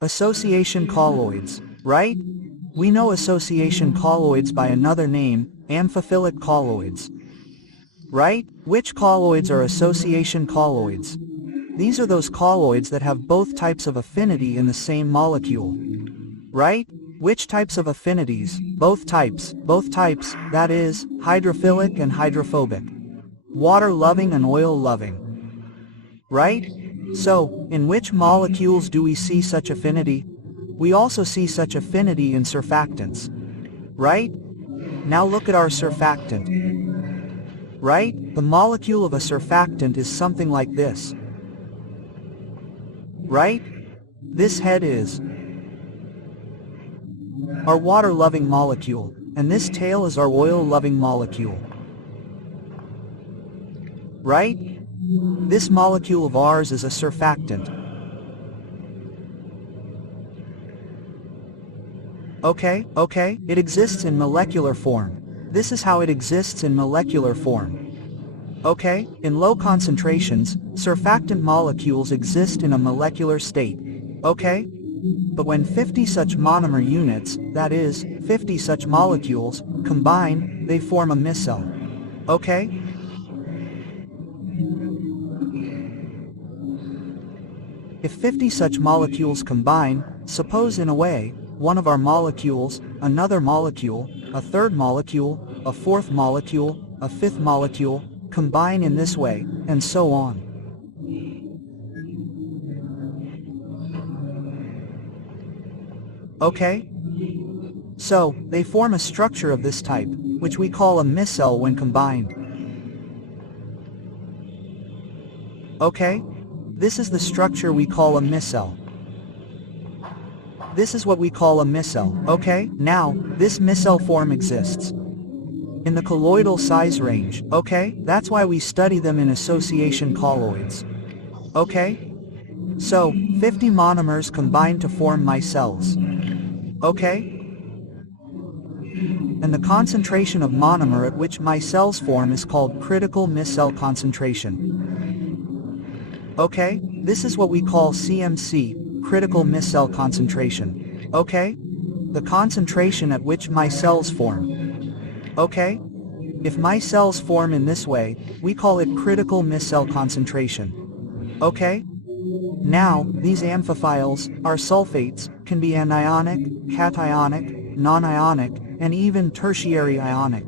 Association colloids, right? We know association colloids by another name, amphiphilic colloids. Right? Which colloids are association colloids? These are those colloids that have both types of affinity in the same molecule. Right? Which types of affinities? Both types, that is, hydrophilic and hydrophobic. Water-loving and oil-loving. Right? So, in which molecules do we see such affinity? We also see such affinity in surfactants. Right? Now look at our surfactant. Right? The molecule of a surfactant is something like this. Right? This head is our water-loving molecule, and this tail is our oil-loving molecule. Right? This molecule of ours is a surfactant. Okay, it exists in molecular form. This is how it exists in molecular form. Okay, in low concentrations, surfactant molecules exist in a molecular state. Okay? But when 50 such monomer units, that is, 50 such molecules, combine, they form a micelle. Okay? If 50 such molecules combine, suppose in a way, one of our molecules, another molecule, a third molecule, a fourth molecule, a fifth molecule, combine in this way, and so on. Okay? So, they form a structure of this type, which we call a micelle when combined. Okay? This is the structure we call a micelle. This is what we call a micelle, okay? Now, this micelle form exists in the colloidal size range, okay? That's why we study them in association colloids. Okay? So, 50 monomers combine to form micelles. Okay? And the concentration of monomer at which micelles form is called critical micelle concentration. Okay? This is what we call CMC, critical micelle concentration. Okay? The concentration at which micelles form. Okay? If micelles form in this way, we call it critical micelle concentration. Okay? Now, these amphiphiles, our sulfates, can be anionic, cationic, non-ionic, and even tertiary ionic.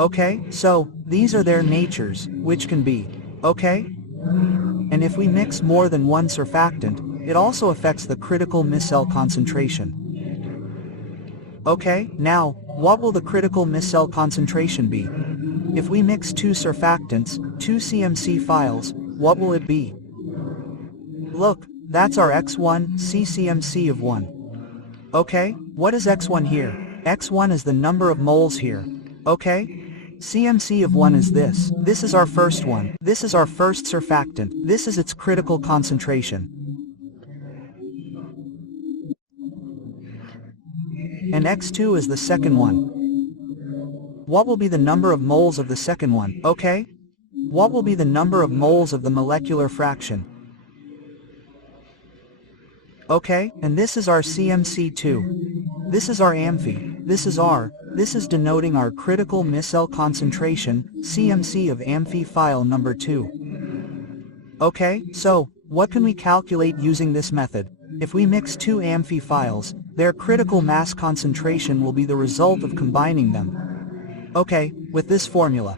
Okay? So, these are their natures, which can be. Okay? And if we mix more than one surfactant, it also affects the critical micelle concentration. Okay, now, what will the critical micelle concentration be? If we mix two surfactants, two CMC files, what will it be? Look, that's our X1, CCMC of 1. Okay, what is X1 here? X1 is the number of moles here. Okay? CMC of 1 is this. This is our first one. This is our first surfactant. This is its critical concentration. And X2 is the second one. What will be the number of moles of the second one? Okay? What will be the number of moles of the molecular fraction? Okay, and this is our CMC2. This is our amphi. This is denoting our critical micelle concentration, CMC of amphiphile number 2. Okay, so, what can we calculate using this method? If we mix two amphiphiles, their critical mass concentration will be the result of combining them. Okay, with this formula,